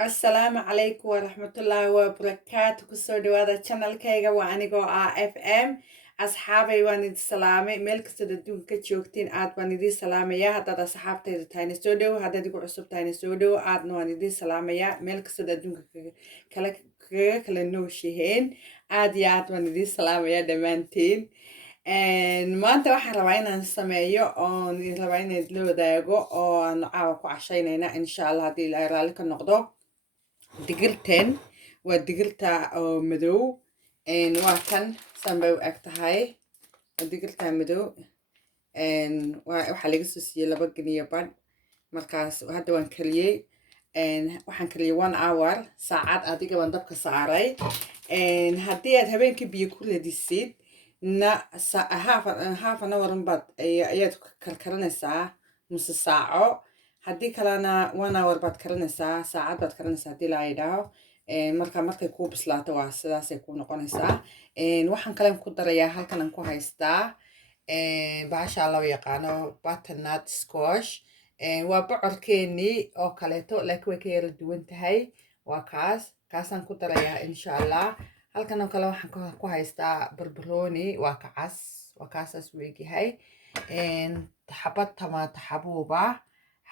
السلام عليكم ورحمة الله وبركاته كسر دوادة channel كيغا وانيغو FM أصحابي واندي سلامي ميل كسر دون كتشوكتين آد واندي سلامي يا هذا أصحاب تيد تاين ستوديو هذا ديكو عصب تاين ستوديو آد واندي سلامي يا ميل كسر دون كلا نوشيهين آد يا آد واندي سلامي يا دمانتين maanta waxaan rabaa inaan sameeyo oon rabaa inaad la wadaago oo aan caawa ku cashaynayna insha allah haddii ilaahay raalli ka noqdo digirteen waa digirta oo madow waa tan san bay u eg tahay waa digirta madow waxaa laga soo siiyey 2 geniyo badh markaas hadda waan kariyey waxaan kariyey 1 hour saacad adiga baan dabka saaray haddii aad habeenkii biyo ku radisid half an hour bad ayaad karkaranaysaa nuse saaco haddii kalena 1 hour baad karinaysaa saacad baad karinaysaa haddii la yidhaaho markay kuu bislaato waa sidaasay kuu noqonaysaa waxaan kalen ku darayaa halkan aan ku haystaa bahasha loo yaqaano butternut squash waa bocorkeenii oo kaleeto laakiin way ka yara duwan tahay waa kaasaan ku darayaa insha allah halkan oo kale waxaan ku haystaa barbarooni waa kacas waa kaasaas weegyahay xabad tamaata xabuuba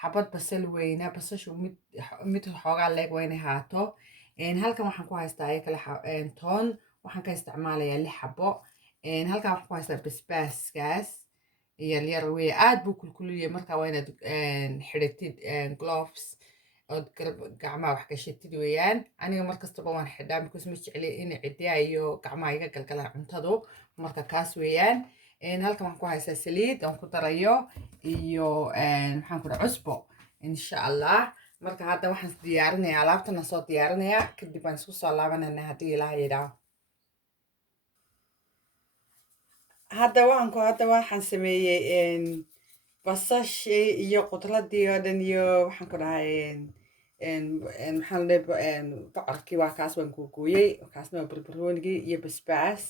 xabad basal weyna basashu mid xoogaa leeg weyna haato halkan waxaan ku haystaa ay kale toon waxaan ka isticmaalayaa 6 xabo halkan waxaan ku haystaa basbaaskaas yar weey aad buu kulkuliyay marka waa inaad xidhatid gloves oo gacmaha wax gashatid weeyaan aniga markastaba waan xidhaa because ma jecli in cidiya iyo gacmaha iga galgalaan cuntadu marka kaas weeyaan halkan waxaan ku haystaa saliid aan ku darayo iyo maxaan ku dhahay cusbo insha allah marka hadda waxaan diyaarinayaa alaabtana soo diyaarinayaa kadib aan isku soo laabanana haddii ilaahay yidhaaho hadda waxaan sameeyey basashi iyo qudradii oo dhan iyo waxaan ku dhahay maxaan leeyahay bocorkii waa kaas waan googooyey kaasna waa barbaroonigii iyo basbaas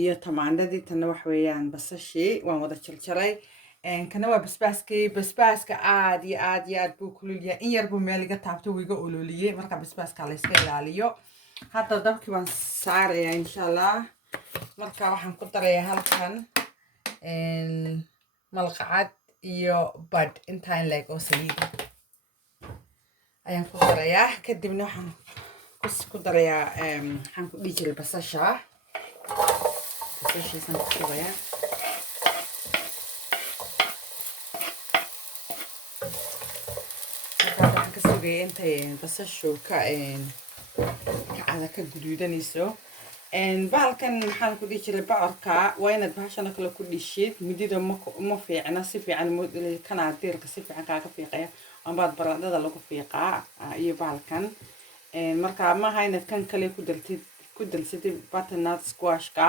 iyo tamaandadii tanna wax weeyaan basashii waan wada jarjaray kana waa basbaaska aad iyo aad buu kululyahay in yar buu meel iga taabto wuu iga ololiyey marka basbaaska la iska ilaaliyo hadda dabkii waan saarayaa insha allah marka waxaan ku darayaa halkan malqacad iyo badh intaan leeg oo saliid ayaan ku darayaa kadibna waxaan ku darayaa waxaan ku dhihi jiray basashiisaan ku shubayaa waxaan ka sugaya intay basashu kacada ka guduudanayso bahalkan maxaan ku dhihi jiray bocorka waa inaad bahashana kale ku dhishid midida ma fiicna si fiican kana diirka si fiican kaaga fiiqaya ambaad baradhada lagu fiiqaa iyo bahalkan marka maaha inaad kan kale ku dalsatid butternut squashka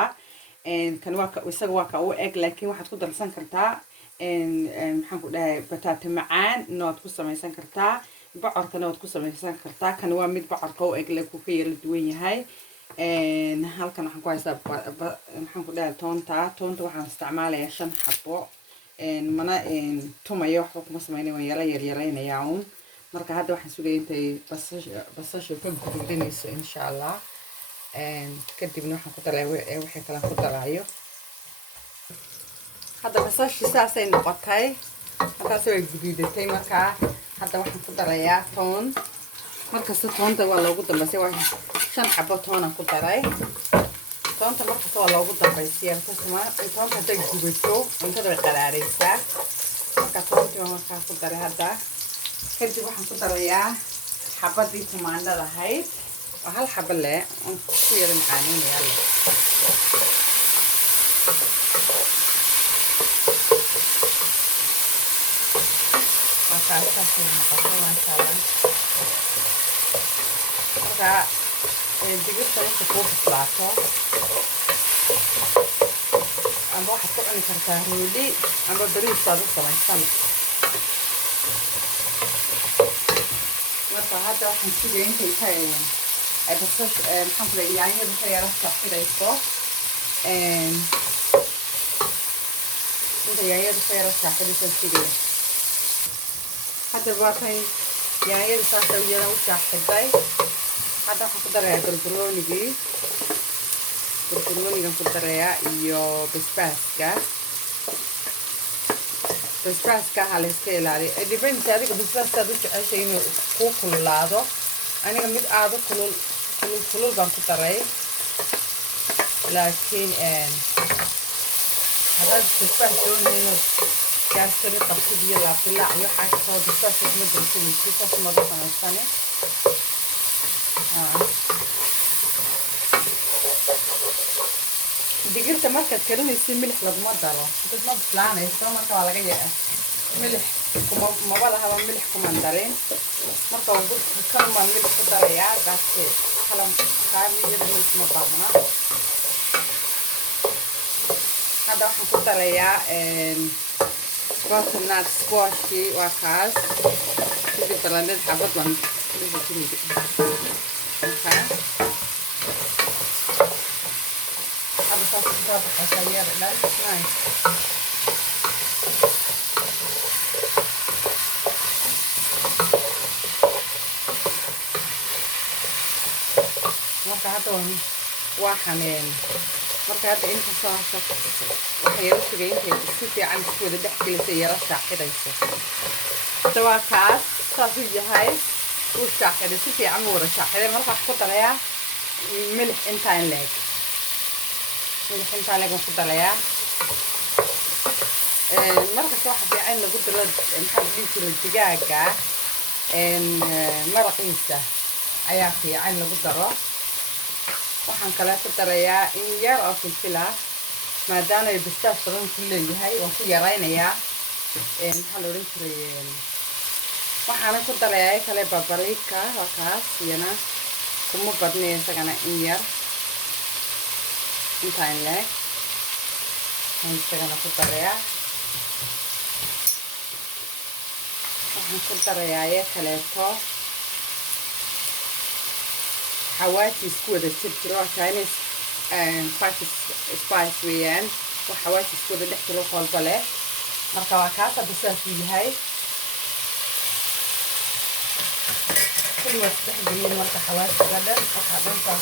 kan waa isaga waa ka u eg laakiin waxaad ku dalsan kartaa maxaan ku dhahay bataata macaan waad ku samaysan kartaa bocorkana waad ku samaysan kartaa kan waa mid bocorka u eg laakiin ka yara duwan yahay halkan waxaan ku haystaa maxaan ku dhahay toonta waxaan isticmaalayaa 5 xabo mana tumayo waxba kuma samaynayo waan yara yaryaraynayaa marka hadda waxaan sugaya intay basasha ka guduudanayso insha allah kadibna waxaan ku daray wixii kale ku darayo hadda basasha saasay noqotay halkaas way guduudatay marka hadda waxaan ku darayaa toon markasta toonta waa loogu dambeysay waa 5 xabo toonaan ku daray toonta markasta waa loogu dambeysay toonta hadday gubato cuntada way qaraaraysaa marka toontii waan markaa ku daray hadda kadib waxaan ku darayaa xabadii tamaandhada ahayd waa 1 xabo leh oon ku yara macaaneynayaa leh markaasay noqotay maasha allah marka digirta inta kuu bislaato amba waxaad ku cuni kartaa rooli amba bariis baad u samaysan marka hadda waxaan sugaya intay maxaan ku dhahay yaanyadu ka yara saaxidayso inta yaanyadu ka yara saaxidayso sugaya hadda waa kay يعني صار ويانا وشاح حداي هذا حقدر يا بربروني بربروني قدر يا إيو بسباسكا على سكيل عليه اللي بنت هذيك بسباسكا دوش عشان كل لادو أنا قمت أعرض كل بنقطري لكن هذا بسباسكا هنا كاسر قبضي لا طلع يحاك صار بسباسكا مدري كل شيء بس ما ضفنا الثاني دقيقة markaad karinaysid milix laguma daro dad ma bislaanayso marka waa laga yaabaa milix maba lahaba milix kuma darin marka kan baan milix ku darayaa gaaskeed kala qaabiyada milix ma baahna hadda waxaan ku darayaa butternut squashki waa kaas sidii balandad xabad baan ku dhigay بس أصبح حسير لا نايس marka hadda waa xaneen marka hadda inta soo waxay yar sugeeyay si fiican isku wada dhex gelisay yara shaaxidayso waa kaas saas u yahay uu shaaxiday si fiican u wada shaaxiday marka ku darayaa milix intaan leeg intaan leeg ku darayaa marka soo xafiicin lagu daro maxaa la dhihi jiray digaaga maraqiisa ayaa fiican lagu daro waxaan kala ku darayaa in yar oo filfil ah maadaama ay bistaas badan ku leeyahay waan ku yaraynayaa maxaa la odhan jiray waxaan ku darayaa kale paprika waa kaas iyana kuma badnay isagana in yar intaan leeg isagana ku darayaa waxaan ku darayaa kaleeto حواشي سكودة تبترو Chinese spice ويان وحواشي سكودة نحكي له قلبله مركا وكاسة بساسي هاي كل وقت تحجلين مركا حواشي غدا وحابين صار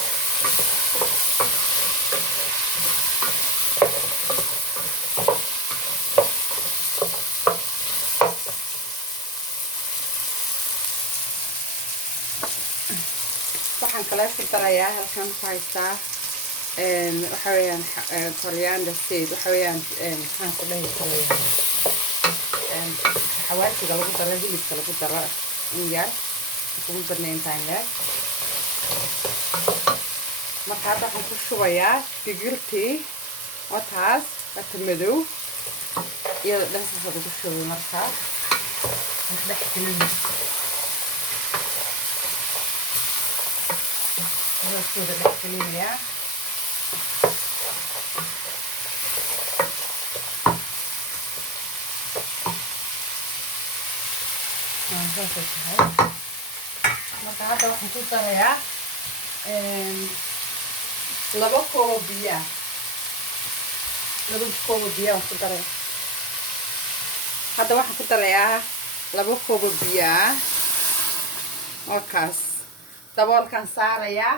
waxaan kala fikrayaa halkan haysta waxa weeyaan coriander seed waxa weeyaan maxaan ku dhahay xawaashiga lagu daro hilibka lagu daro in yar ugu badnayn intaan leeg marka hadda waxaan ku shubayaa digirtii wataas wata madow iyada dhansaasa lagu shubay markaa dhex gelin كده داخلين يا marka hadda waxaan ku darayaa laba koob biyo waan ku darayaa hadda waxaan ku darayaa laba koob biyo oo kaas daboolkan saarayaa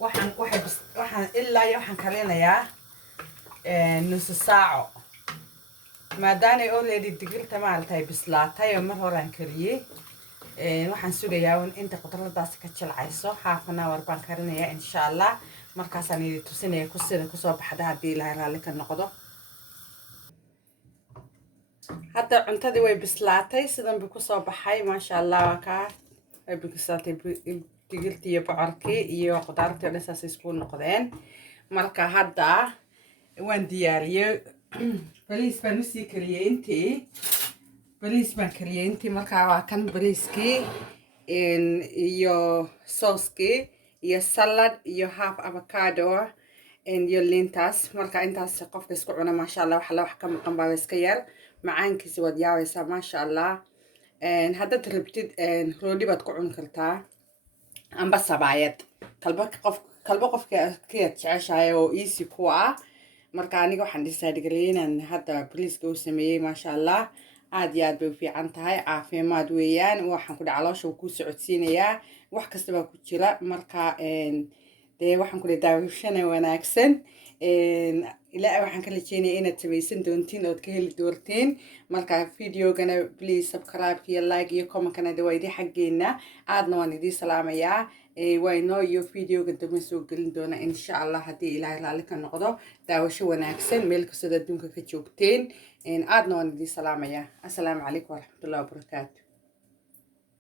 waxaan ilaa iyo waxaan karinayaa nus saaco maadaama already digirta maaragtay bislaatay oo mar hore aan kariyey waxaan sugayaa inta qudradaasi ka jilcayso half an hour baan karinayaa insha Allah markaasaan idin tusinaya sida kusoo baxda haddii ilaahay raalli ka noqdo hadda cuntadii way bislaatay sidan bay kusoo baxay maasha Allah waa kaa way bislaatay digirtii iyo bocorkii iyo qudaartii oo saas isku noqdeen marka hadda waan diyaariyay bariis baan u sii kariyay intii marka waa kan bariiskii iyo sooskii iyo salad iyo half avocado iyo lintaas marka intaas qofka isku cuna maasha Allah wax ka maqan baa iska yar macaankiisa wad yaawaysaa maasha Allah haddaad rabtid rooli baad ku cuni kartaa amba sabaayad kalba qofka ka jeceshahay oo easy ku ah marka aniga waxaan decide gareeyay inaan hadda bariiska u sameeyay maasha Allah aad iyo aad bay u fiican tahay caafimaad weeyaan waxaan ku dhaca caloosha ku socodsiinayaa wax kasta baa ku jira marka dee waxaan ku dhahay daawashana wanaagsan ilaa waxaan ka rajeynayaa inaad samaysan doontiin ood ka heli doontiin marka videogana please subscribe iyo like iyo comment kana waa idin xaggeena aadna waan idin salaamayaa waa inoo iyo videoga dambe soo gelin doona insha Allah haddii ilaahay raalli ka noqdo daawasho wanaagsan meel kasta adduunka ka joogteen aadna waan idin salaamayaa assalaamu calaykum waraxmatullahi wabarakaatu